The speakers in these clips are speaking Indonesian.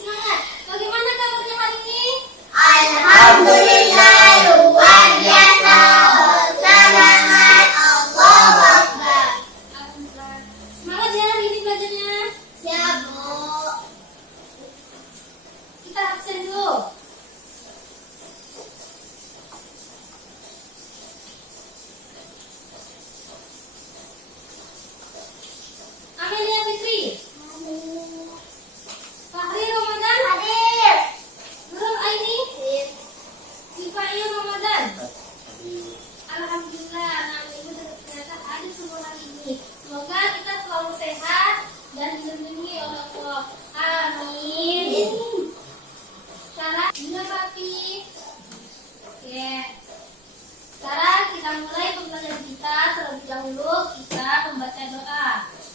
semangat. Bagaimana kabarnya hari ini? Alhamdulillah luar biasa. Semangat, Allahu Akbar. Alhamdulillah. Semangat ya hari ini belajarnya. Siap, Bu. Kita absen dulu. Amelia Fitri. Fahri Ramadan. Hadir. Nurul Aini. Sifaiyah Ramadan. Alhamdulillah, anak ibu ternyata ada semua hari ini. Semoga kita selalu sehat dan dilindungi oleh Allah. Amin. Sekarang juga papi. Oke. Sekarang kita mulai pembelajaran kita. Terlebih dahulu kita membaca doa.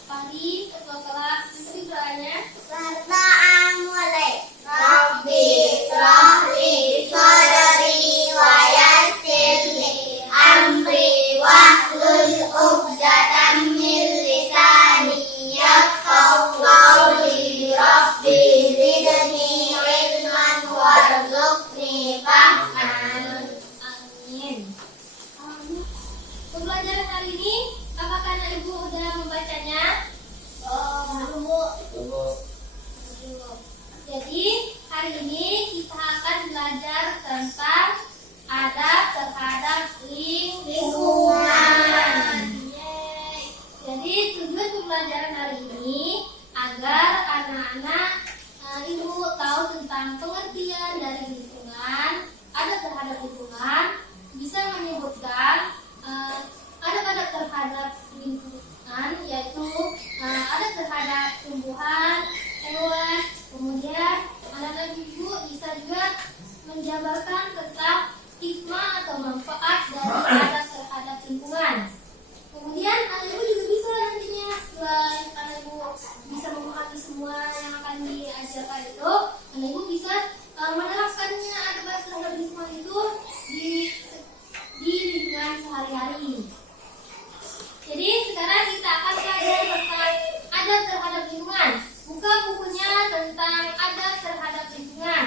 Fahri, ketua kelas, ikuti doanya. Berdoa mulai. Rabbi shrah li sadri wa yassir li amri wahlul 'uqdatam min lisani yafqahu qawli. Rabbi zidni ilman warzuqni fahman. Amin. Pembelajaran hari ini, apakah anak ibu udah membacanya? Jadi hari ini kita akan belajar tentang adab terhadap lingkungan. Yeay. Jadi tujuan pembelajaran hari ini agar anak-anak ibu tahu tentang pengertian dari lingkungan, adab terhadap lingkungan, bisa menyebutkan adab-adab terhadap lingkungan, yaitu adab terhadap tumbuhan, hewan. Kemudian anak-anak ibu bisa juga menjabarkan tentang hikmah atau manfaat dari adab terhadap lingkungan. Kemudian anak ibu juga bisa nantinya setelah anak ibu bisa memahami semua yang akan diajarkan itu, anak ibu bisa menerapkannya adab terhadap lingkungan itu di lingkungan sehari-hari. Jadi sekarang kita akan belajar tentang adab terhadap lingkungan. Buka bukunya tentang adab terhadap lingkungan.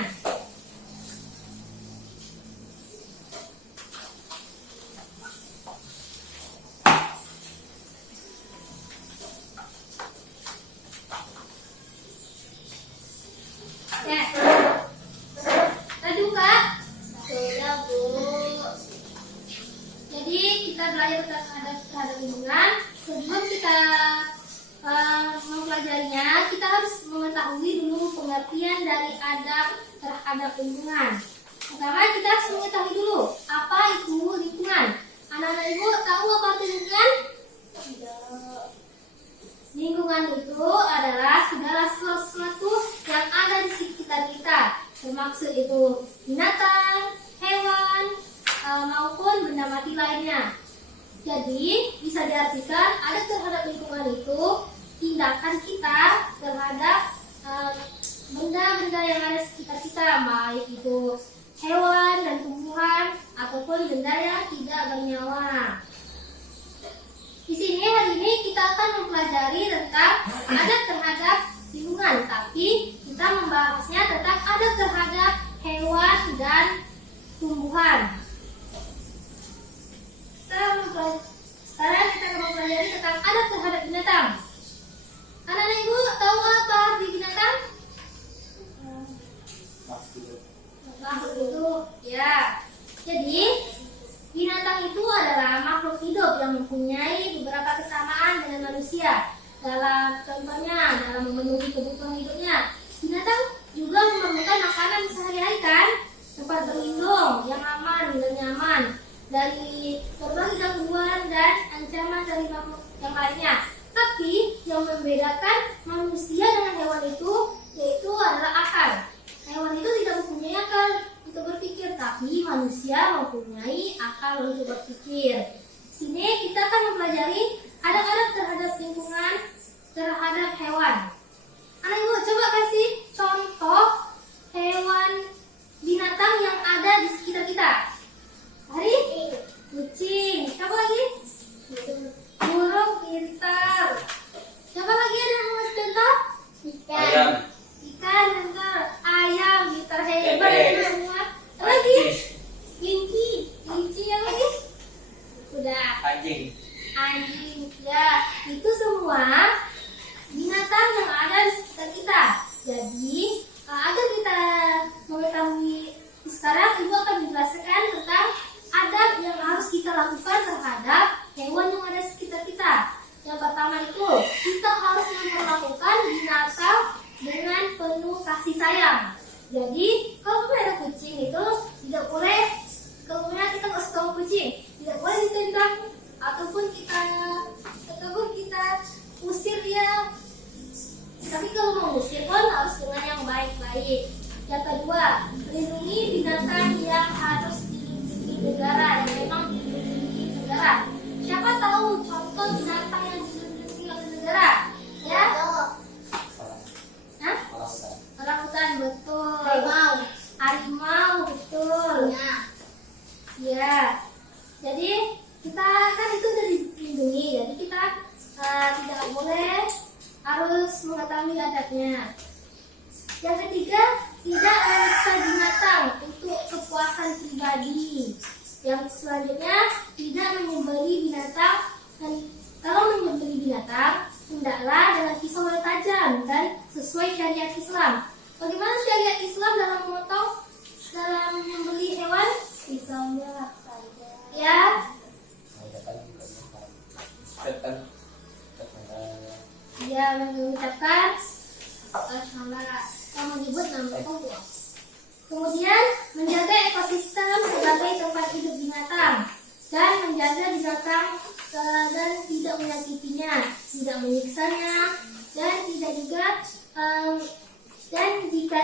Ya. Tadi buka. Sudah, Bu. Jadi kita belajar tentang adab terhadap lingkungan. Sebelum kita mempelajarinya, kita harus mengetahui dulu pengertian dari adab terhadap lingkungan. Pertama, kita harus mengetahui dulu apa itu lingkungan. Anak-anak ibu tahu apa itu lingkungan? Lingkungan itu adalah segala sesuatu yang ada di sekitar kita, termasuk itu binatang, hewan, maupun benda mati lainnya. Jadi bisa diartikan adab terhadap lingkungan itu tindakan kita terhadap benda-benda yang ada di sekitar kita, baik itu hewan dan tumbuhan ataupun benda yang tidak bernyawa. Di sini hari ini kita akan mempelajari tentang adab terhadap lingkungan, tapi kita membahasnya tentang adab terhadap hewan dan tumbuhan. Sekarang kita akan mempelajari tentang adab terhadap binatang. Anak-anak ibu tahu apa arti binatang? Makhluk itu, ya. Jadi binatang itu adalah makhluk hidup yang mempunyai beberapa kesamaan dengan manusia. Contohnya dalam memenuhi kebutuhan hidupnya. Binatang juga memerlukan makanan sehari-hari kan, tempat berlindung yang aman dan nyaman dari berbagai gangguan dan ancaman dari makhluk yang lainnya. Tapi yang membedakan manusia dengan hewan itu yaitu adalah akal. Hewan itu tidak mempunyai akal untuk berpikir, tapi manusia mempunyai akal untuk berpikir. Sini kita akan mempelajari adab-adab terhadap lingkungan, terhadap hewan. Anak ibu coba kasih contoh hewan binatang yang ada di sekitar kita. Hari kucing. Coba lagi. Burung pintar. Coba lagi ada yang mas contoh. Ikan. Ikan pintar. sayang. Jadi kalau ada kucing itu tidak boleh, kalau kita kasih tahu kucing tidak boleh ditendang ataupun kita usir dia. Tapi kalau mau usir pun harus dengan yang baik-baik. Yang kedua, melindungi binatang yang harus dilindungi negara, yang memang dilindungi negara. Siapa tahu contoh binatang yang dilindungi oleh negara? Ya? Hah? Orangutan, betul. Harimau, betul. Ya. Jadi kita kan itu udah dilindungi, jadi kita tidak boleh, harus mengetahui adabnya. Yang ketiga, tidak menyiksa binatang untuk kepuasan pribadi. Yang selanjutnya, tidak menyembelih binatang, dan kalau menyembelih binatang hendaklah dengan pisau yang tajam dan sesuai syariat Islam. Bagaimana syariat Islam dalam memotong, dalam menyembelih hewan? Pisaunya ya. Ya, mengucapkan menyebut nama Allah. Kemudian menjaga ekosistem sebagai tempat hidup binatang dan menjaga binatang dan tidak menyakitinya, tidak menyiksanya, dan tidak juga dan jika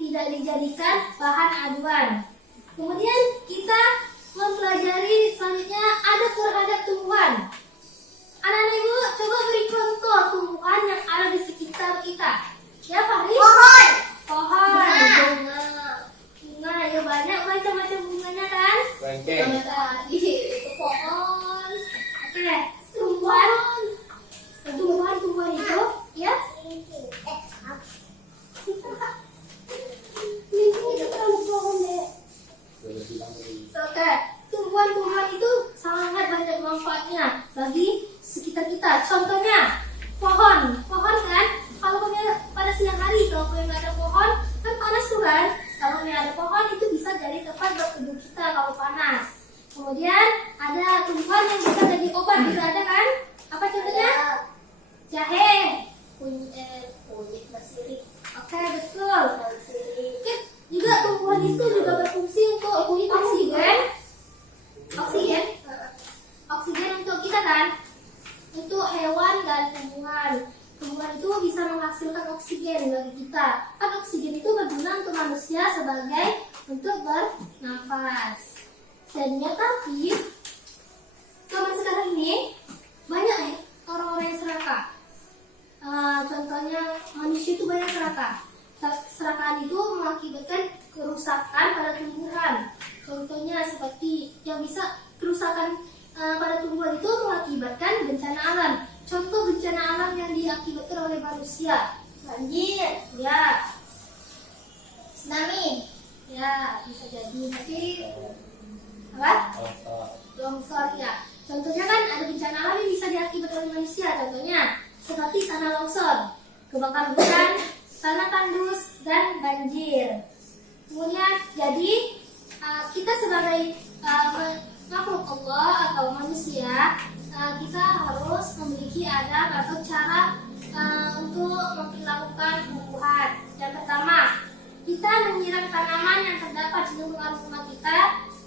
tidak dijadikan bahan aduan. Kemudian kita mempelajari selanjutnya adab terhadap tumbuhan. Anak-anak ibu coba beri contoh tumbuhan yang ada di sekitar kita. Ya, Fahri? Pohon. Bunga, ya banyak macam-macam bunganya kan? Itu pohon. Oke, tumbuhan itu, ya? Oke, tumbuhan itu sangat banyak manfaatnya bagi sekitar kita. Contohnya, pohon kan? Kalau pada siang hari, kalau nggak ada pohon, kan panas tuh kan? Kalau ada pohon itu bisa jadi tempat berteduh kita kalau panas. Kemudian ada tumbuhan yang bisa jadi obat, juga ada kan? Apa contohnya? Jahe. Kunyit basilik. Oke, betul. Juga tumbuhan itu juga berfungsi untuk oksigen untuk kita kan, untuk hewan dan tumbuhan itu bisa menghasilkan oksigen bagi kita. Kan oksigen itu berguna untuk manusia sebagai untuk bernafas. Jadinya tapi zaman sekarang ini banyak orang-orang yang serakah. Contohnya manusia itu banyak serakah. Keserakahan itu mengakibatkan kerusakan pada tumbuhan. Contohnya seperti yang bisa kerusakan pada tumbuhan itu mengakibatkan bencana alam. Contoh bencana alam yang diakibatkan oleh manusia: banjir, ya, tsunami, ya, bisa jadi nanti apa? Longsor, ya. Contohnya kan ada bencana alam yang bisa diakibatkan oleh manusia. Contohnya seperti tanah longsor, kebakaran hutan, tanah tandus, dan banjir. Kemudian jadi kita sebagai makhluk Allah atau manusia, kita harus memiliki adab atau cara untuk memperlakukan tumbuhan. Yang pertama, kita menyiram tanaman yang terdapat di lingkungan rumah kita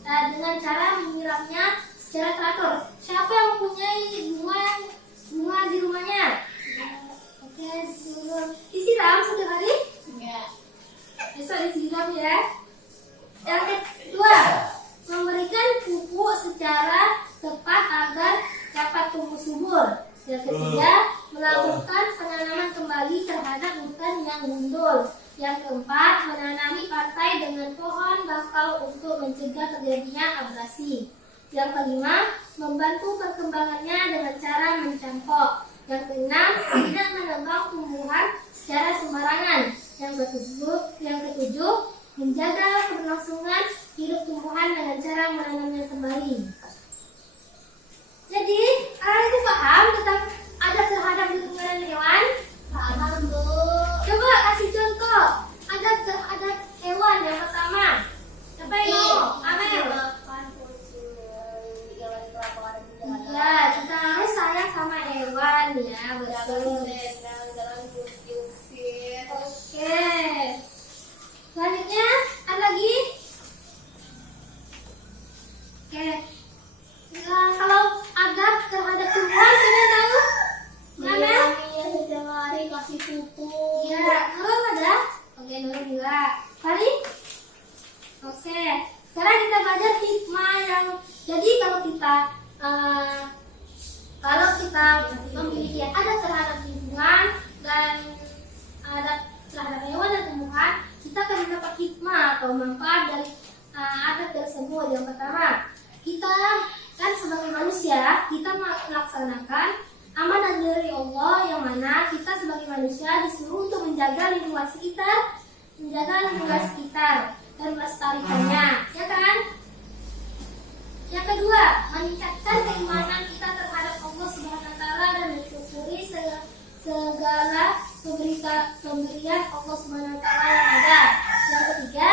dengan cara menyiramnya secara teratur. Siapa yang mempunyai bunga di rumahnya? Oke, disiram setiap hari? Enggak. Besok disiram ya. Yang kedua, memberikan pupuk secara tepat agar dapat tumbuh subur. Yang ketiga, melakukan penanaman kembali terhadap hutan yang gundul. Yang keempat, menanami pantai dengan pohon bakau untuk mencegah terjadinya abrasi. Yang kelima, membantu perkembangannya dengan cara mencangkok. Yang keenam, tidak menebang tumbuhan secara sembarangan. Yang ketujuh, menjaga keberlangsungan hidup tumbuhan dengan cara menanamnya kembali. Jadi, kalian itu paham tentang adab terhadap lingkungan hewan? Paham, Bu. Coba kasih contoh adab terhadap hewan yang pertama. Siapa yang mau? Amel. Ya, kita harus sayang sama hewan ya, betul. Oke. atau manfaat dari adat tersebut. Yang pertama, kita kan sebagai manusia, kita melaksanakan amanah dari Allah, yang mana kita sebagai manusia disuruh untuk menjaga lingkungan sekitar, dan melestarikannya, ya kan? Yang kedua, meningkatkan keimanan kita terhadap Allah Subhanahu wa taala dan mensyukuri segala pemberian Allah Subhanahu wa taala yang ada. Yang ketiga,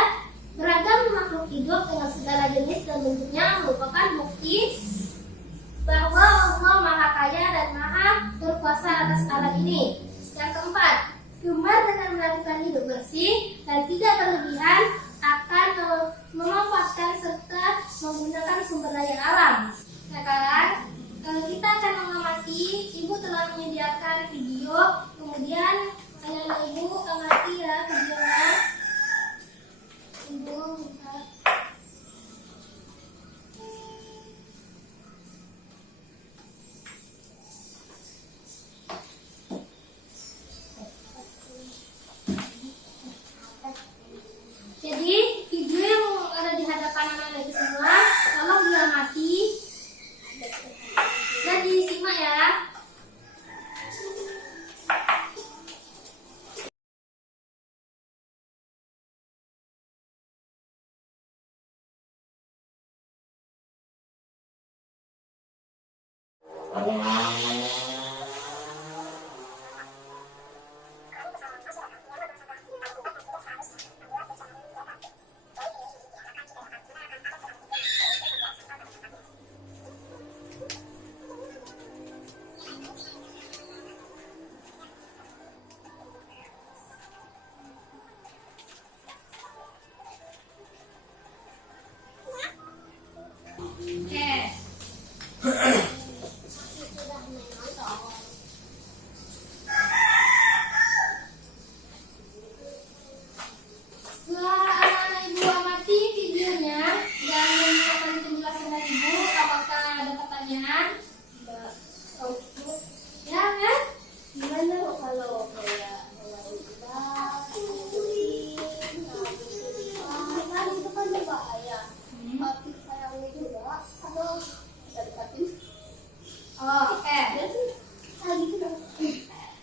beragam makhluk hidup dengan segala jenis dan bentuknya merupakan bukti bahwa Allah Maha Kaya dan Maha Berkuasa atas alam ini. Yang keempat, gemar dengan melakukan hidup bersih dan tidak berlebihan akan memanfaatkan serta menggunakan sumber daya alam. Sekarang kita akan mengamati. Ibu telah menyediakan video, kemudian ibu amati ya videonya. Ibu bisa. Jadi video yang ada di hadapan anak-anak itu semua tolong diamati dan disimak ya.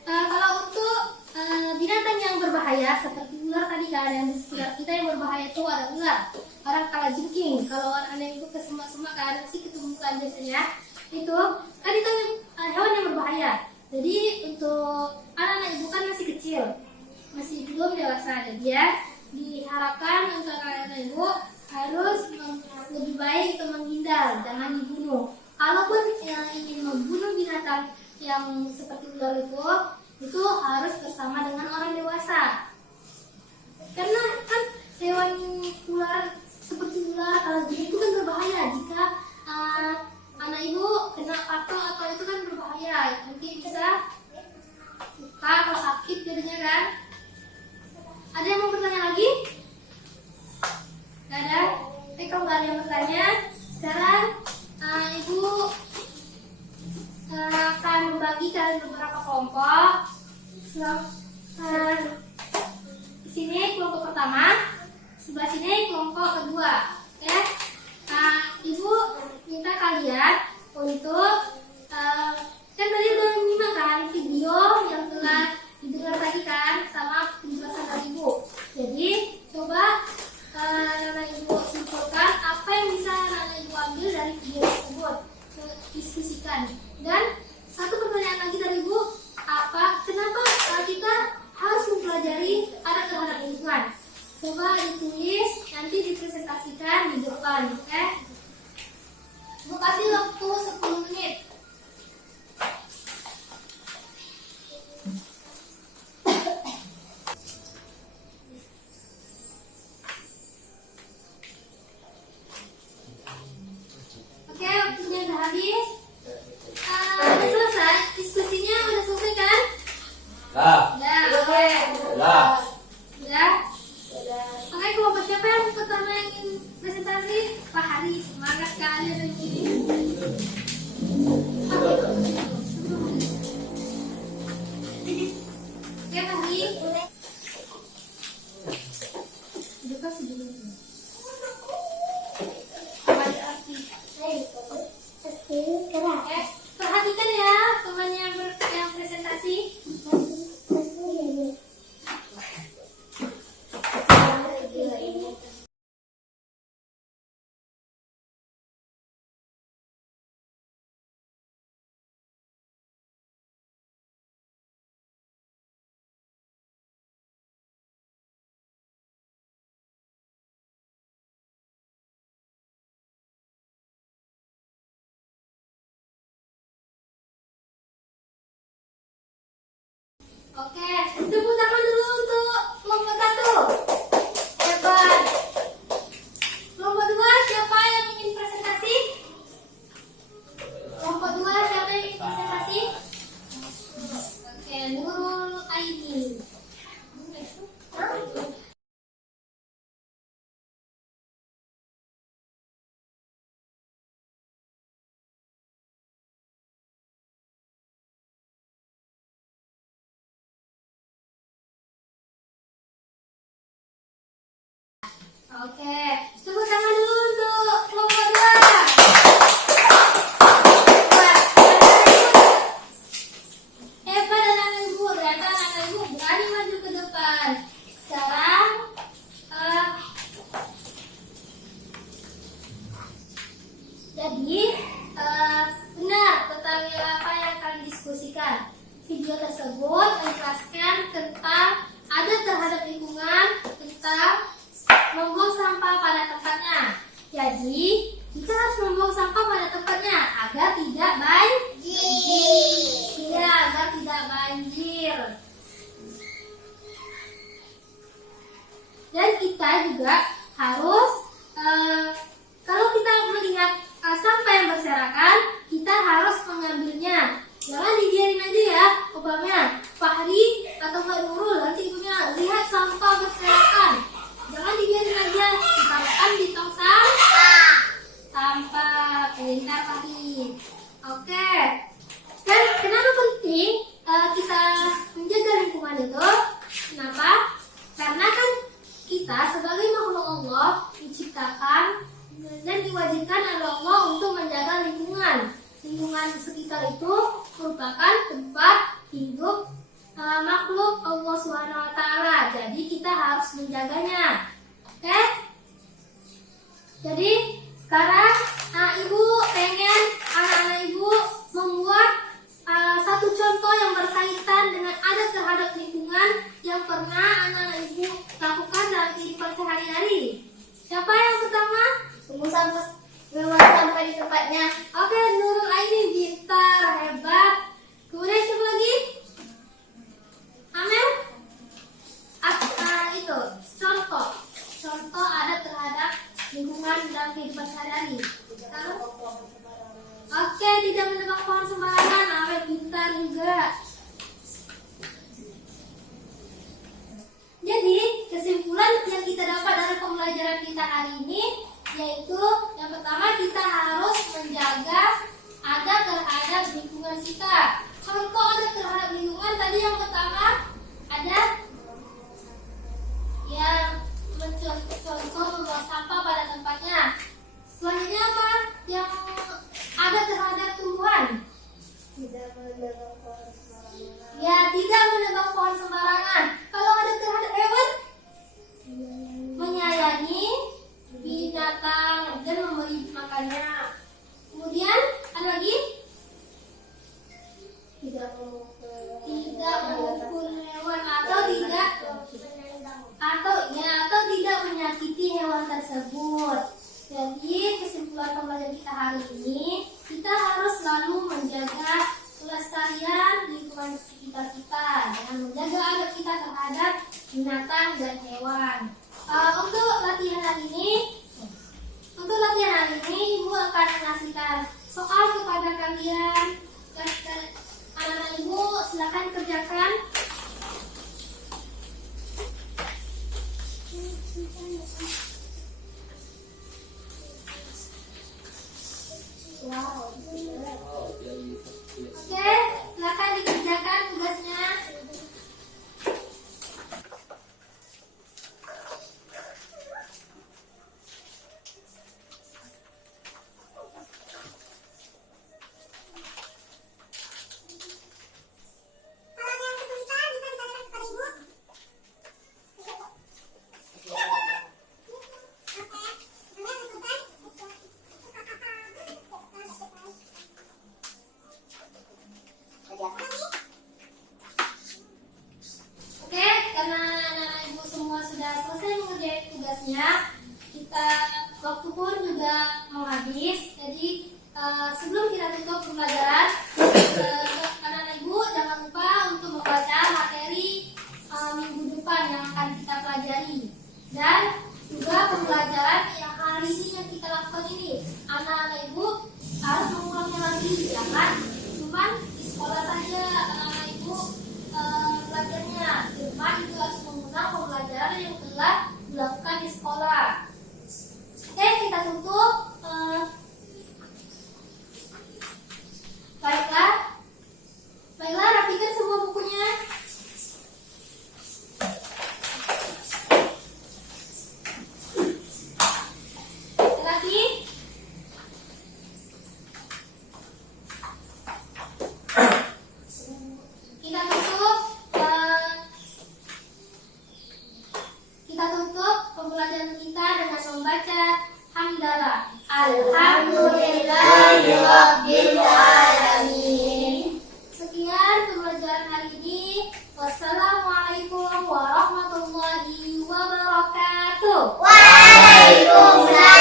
Kalau untuk binatang yang berbahaya seperti ular tadi kan, yang di sekitar kita yang berbahaya itu ada ular, orang kalajengking. Kalau anak ibu ke semak-semak kan sih ketemukan biasanya itu kan itu hewan yang berbahaya. Jadi untuk anak-anak ibu kan masih kecil, masih belum dewasa, jadi ya diharapkan untuk anak-anak ibu harus lebih baik untuk menghindar, jangan dibunuh. Kalaupun ingin membunuh binatang yang seperti ular itu harus bersama dengan orang dewasa. Karena kan hewan ular seperti ular kalajengking itu kan berbahaya. Jika anak ibu kena patok atau itu kan berbahaya, nanti bisa luka atau sakit jadinya kan. Ada yang mau bertanya lagi? Gak ada? Tapi kalau gak ada yang bertanya, sekarang ibu akan membagikan beberapa kelompok. Di sini kelompok pertama, sebelah sini kelompok kedua. Oke? Ibu minta kalian untuk kan tadi udah menyimak kan video yang telah didengar tadi kan sama penjelasan dari ibu. Jadi coba anak ibu simpulkan apa yang bisa anak ibu ambil dari video tersebut, diskusikan. Dan satu pertanyaan lagi dari ibu, kenapa kita harus mempelajari adat terhadap lingkungan? Coba ditulis, nanti dipresentasikan di depan, oke? Ibu kasih waktu 10 menit. Oke, waktunya udah habis. Udah selesai? Diskusinya udah selesai kan? Ya, oke. Ya. Oke, kelompok siapa yang pertama ingin presentasi? Pak Hari, semangat kali hari ini. sebelumnya. Apa arti? Perhatikan ya teman yang presentasi. Oke, tepuk tangan dulu untuk kelompok 1. Hebat. Kelompok 2, siapa yang ingin presentasi? Kelompok 2, siapa yang ingin presentasi? Oke, Nurul Aini. Oke, tepuk tangan dulu untuk kelompok 2. Hebat anak ibu, ternyata anak ibu berani maju ke depan. Sekarang jadi benar tentang apa yang kalian diskusikan. Video tersebut menjelaskan tentang adat terhadap lingkungan, tentang membuang sampah pada tempatnya. Jadi kita harus membuang sampah pada tempatnya agar tidak banjir. Iya, agar tidak banjir. Dan kita juga harus kalau kita melihat sampah yang berserakan, kita harus mengambilnya. Jangan dibiarin aja ya. Umpamanya Fahri atau Mbak Nurul nanti ibunya lihat sampah berserakan. Jangan dibiarin aja, ditaruhkan di tong sampah. Pintar Fahri. Oke. Dan kenapa penting kita menjaga lingkungan itu? Kenapa? Karena kan kita sebagai makhluk Allah diciptakan dan diwajibkan oleh Allah untuk menjaga lingkungan. Lingkungan sekitar itu merupakan tempat hidup makhluk Allah SWT. Jadi kita harus menjaganya. Oke? Jadi sekarang ibu pengen anak-anak ibu membuat satu contoh yang berkaitan dengan adat terhadap lingkungan yang pernah anak-anak ibu lakukan dalam kehidupan sehari-hari. Siapa yang pertama? Membuang sampah di tempatnya. Oke, Nurul Aini, pintar, hebat. Kemudian siapa lagi? Amel? Itu contoh adat terhadap lingkungan dalam kehidupan sehari-hari. Oke, tidak menebang pohon sembarangan. Amel pintar juga. Jadi kesimpulan waktunya. Waktu pun juga mau habis. Jadi sebelum kita tutup pembelajaran, anak-anak ibu jangan lupa untuk membaca materi minggu depan yang akan kita pelajari. Dan juga pembelajaran yang hari ini yang kita lakukan ini, anak-anak ibu harus mengulangnya lagi, jangan cuma di sekolah saja anak-anak ibu belajarnya. Di rumah itu harus mengulang pembelajaran yang telah dilakukan di sekolah. Oke, kita tutup. Baiklah, rapikan semua bukunya. Lagi. Kita tutup pembelajaran kita dengan membaca hamdalah. Alhamdulillahirabbil alamin. Sekian pembelajaran hari ini. Wassalamualaikum warahmatullahi wabarakatuh. Waalaikumsalam.